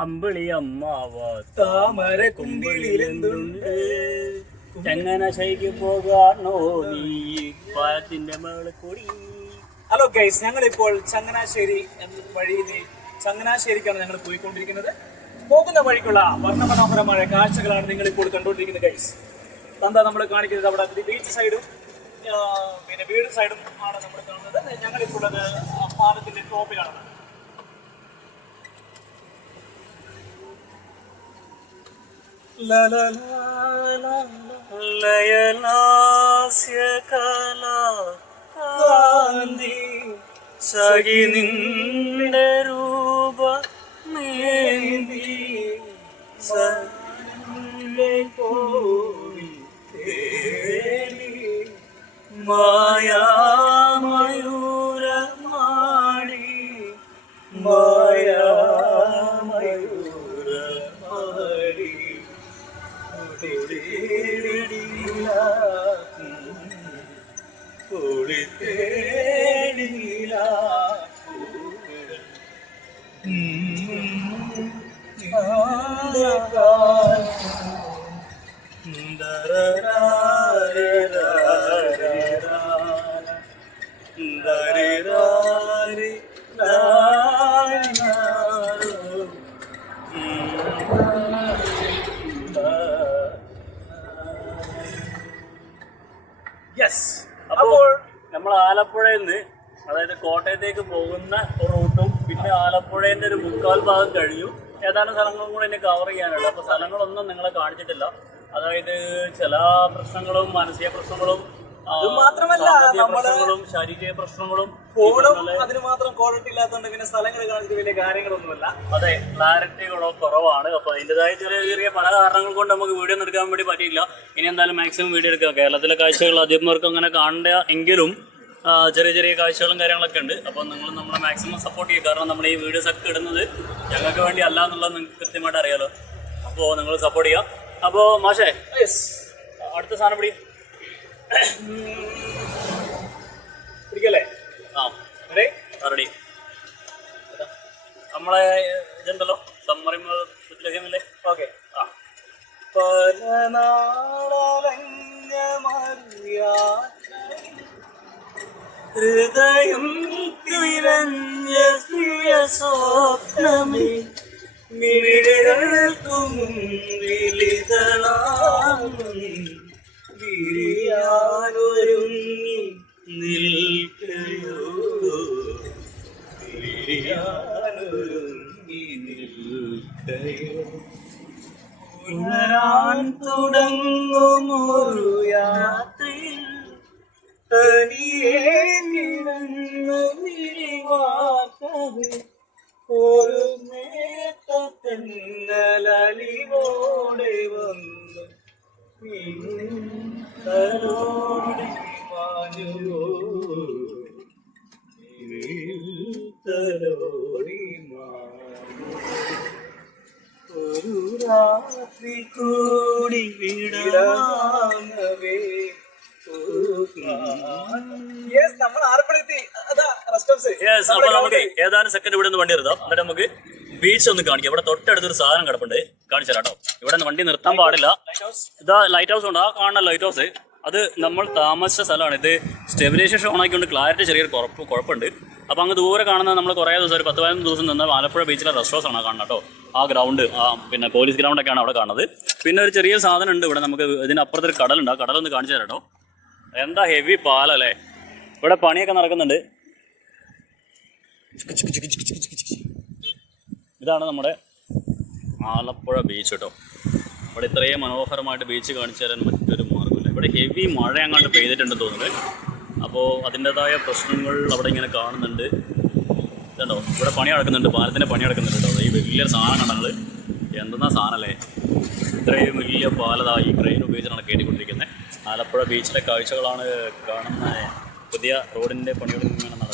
അമ്പിളി അമ്മാവ താമര കുമ്പിളിലെന്തുണ്ട്? ചങ്ങനശൈക്ക് പോകാണോ നീ? പാലത്തിന്റെ മേളിൽ കൂടി. ഹലോ ഗൈസ് ഞങ്ങൾ ഇപ്പോൾ ചങ്ങനാശ്ശേരി വഴിയിൽ ചങ്ങനാശ്ശേരിക്കാണ് ഞങ്ങൾ പോയിക്കൊണ്ടിരിക്കുന്നത്. പോകുന്ന വഴിക്കുള്ള വർണമനോഹരമായ കാഴ്ചകളാണ് നിങ്ങൾ ഇപ്പോൾ കണ്ടുകൊണ്ടിരിക്കുന്നത് ഗൈസ് എന്താ നമ്മൾ കാണിക്കുന്നത്? അവിടെ ബീച്ച് സൈഡും പിന്നെ വീട് സൈഡും ആണ് നമ്മൾ കാണുന്നത്. ഞങ്ങളിപ്പോൾ ആ പാലത്തിന്റെ ടോപ്പിലാണ് ലാ ലാ ലാ ലാ ലയലാസ്യകലാ ഗാന്ധി സഖി നിന്റെ രൂപ നേന്തി സന്നെ പോയി തേടി തേടിയില്ല കുളി തേടിയില്ല യെസ് അപ്പോൾ നമ്മൾ ആലപ്പുഴയിൽ നിന്ന് അതായത് കോട്ടയത്തേക്ക് പോകുന്ന റൂട്ടും പിന്നെ ആലപ്പുഴേന്റെ ഒരു മുക്കാൽ ഭാഗം കഴിഞ്ഞു. ഏതാനും സ്ഥലങ്ങളും കൂടെ ഇനി കവർ ചെയ്യാനുണ്ട്. അപ്പൊ സ്ഥലങ്ങളൊന്നും നിങ്ങളെ കാണിച്ചിട്ടില്ല. അതായത് ചില പ്രശ്നങ്ങളും മാനസിക പ്രശ്നങ്ങളും ഇത് മാത്രമല്ല, നമ്മുടെ ശാരീരിക പ്രശ്നങ്ങളും ഫോണും അതിന് മാത്രം ക്വാളിറ്റി ഇല്ലാത്തതുകൊണ്ട് പിന്നെ സ്ഥലങ്ങൾ കാണിച്ചിട്ട് വലിയ കാര്യങ്ങളൊന്നുമല്ല. അതെ ക്ലാരിറ്റികളോ കുറവാണ്. അപ്പൊ അതിന്റെതായ ചെറിയ ചെറിയ പല കാരണങ്ങൾ കൊണ്ട് നമുക്ക് വീഡിയോ എടുക്കാൻ വേണ്ടി പറ്റിയില്ല. ഇനി എന്തായാലും മാക്സിമം വീഡിയോ എടുക്കുക കേരളത്തിലെ കാഴ്ചകൾ അധികമാർക്കും അങ്ങനെ കാണേണ്ട എങ്കിലും ചെറിയ ചെറിയ കാഴ്ചകളും കാര്യങ്ങളൊക്കെ ഉണ്ട്. അപ്പോൾ നിങ്ങൾ നമ്മളെ മാക്സിമം സപ്പോർട്ട് ചെയ്യുക. കാരണം നമ്മൾ ഈ വീഡിയോസ് ഒക്കെ ഇടുന്നത് ഞങ്ങൾക്ക് വേണ്ടി അല്ല എന്നുള്ളത് നിങ്ങൾക്ക് കൃത്യമായിട്ട് അറിയാലോ. അപ്പോൾ നിങ്ങൾ സപ്പോർട്ട് ചെയ്യുക. അപ്പോൾ മാഷേ അടുത്ത സാധനം പിടി. പിടിക്കല്ലേ? ആ. റെഡി നമ്മളെ ഇതുണ്ടല്ലോ? സമ്മറി ലഹ്യമല്ലേ ഓക്കെ ആ. പല നാളലഞ്ഞ ഹൃദയം തിരഞ്ഞ പ്രിയ സ്വപ്നമേ. മിഴികൾക്കു മുമ്പിലിതളാമും വിരിയാനൊരുങ്ങി നിൽക്കയോ? വിരിയാനൊരുങ്ങി നിൽക്കയോ? ഉണരാൻ തുടങ്ങുമൊരു യാത്രയിൽ തനിയേ കിടന്നു മിഴിവാക്കത് മാഞ്ഞു ഒരു രാത്രി കൂടി നമ്മൾ അതാ റെസ്റ്റ് ഹൗസ് യെസ് അപ്പൊ നമുക്ക് ഏതാനും സെക്കൻഡ് ഇവിടെ നിന്ന് വണ്ടി നിർത്താം. എന്നിട്ട് നമുക്ക് ബീച്ച് ഒന്ന് കാണിക്കാം. ഇവിടെ തൊട്ടടുത്തൊരു സാധനം കിടപ്പുണ്ട്. കാണിച്ചു തരാം കേട്ടോ. ഇവിടെ നിന്ന് വണ്ടി നിർത്താൻ പാടില്ല. ഇതാ ലൈറ്റ് ഹൗസ് ഉണ്ട്. ആ കാണുന്ന ലൈറ്റ് ഹൗസ് അത് നമ്മൾ താമസിച്ച സ്ഥലമാണ്. ഇത് സ്റ്റെബിലൈസേഷൻ ഓൺ ആക്കിയുണ്ട് ക്ലാരിറ്റി ചെറിയൊരു കുറപ്പ് കുഴപ്പമുണ്ട്. അപ്പോൾ അങ്ങ് ദൂരെ കാണുന്ന നമ്മൾ കുറേ ദിവസം ഒരു പത്ത് പതിനൊന്ന് ദിവസം നിന്ന് ആലപ്പുഴ ബീച്ചിലെ റെസ്റ്റോറൻസ് ആണ് കാണുന്നത് കേട്ടോ. ആ ഗ്രൗണ്ട് ആ പിന്നെ പോലീസ് ഗ്രൗണ്ട് ഒക്കെയാണ് അവിടെ കാണുന്നത്. പിന്നെ ഒരു ചെറിയ സാധനം ഉണ്ട് ഇവിടെ നമുക്ക് ഇതിനപ്പുറത്തൊരു കടലുണ്ട്. ആ കടലൊന്ന് കാണിച്ചു തരാം കേട്ടോ. എന്താ ഹെവി പാലല്ലേ ഇവിടെ പണിയൊക്കെ നടക്കുന്നുണ്ട്. ഇതാണ് നമ്മുടെ ആലപ്പുഴ ബീച്ച് കേട്ടോ. ഇവിടെ ഇത്രയും മനോഹരമായിട്ട് ബീച്ച് കാണിച്ചു തരാൻ മറ്റൊരു ഇവിടെ ഹെവി മഴ അങ്ങോട്ട് പെയ്തിട്ടുണ്ട് തോന്നുന്നത് അപ്പോൾ അതിന്റെതായ പ്രശ്നങ്ങൾ അവിടെ ഇങ്ങനെ കാണുന്നുണ്ട്. ഇതുണ്ടോ? ഇവിടെ പണി നടക്കുന്നുണ്ട്. പാലത്തിന്റെ പണി നടക്കുന്നുണ്ട് കേട്ടോ. ഈ വലിയ സാധനം ഞങ്ങൾ എന്തെന്നാ സാധനമല്ലേ? ഇത്രയും വലിയ പാലതായി ക്രെയിൻ ഉപയോഗിച്ചാണ് കയറ്റിക്കൊണ്ടിരിക്കുന്നത് ആലപ്പുഴ ബീച്ചിലെ കാഴ്ചകളാണ് കാണുന്ന പുതിയ റോഡിന്റെ പണികൾ ഇങ്ങനെ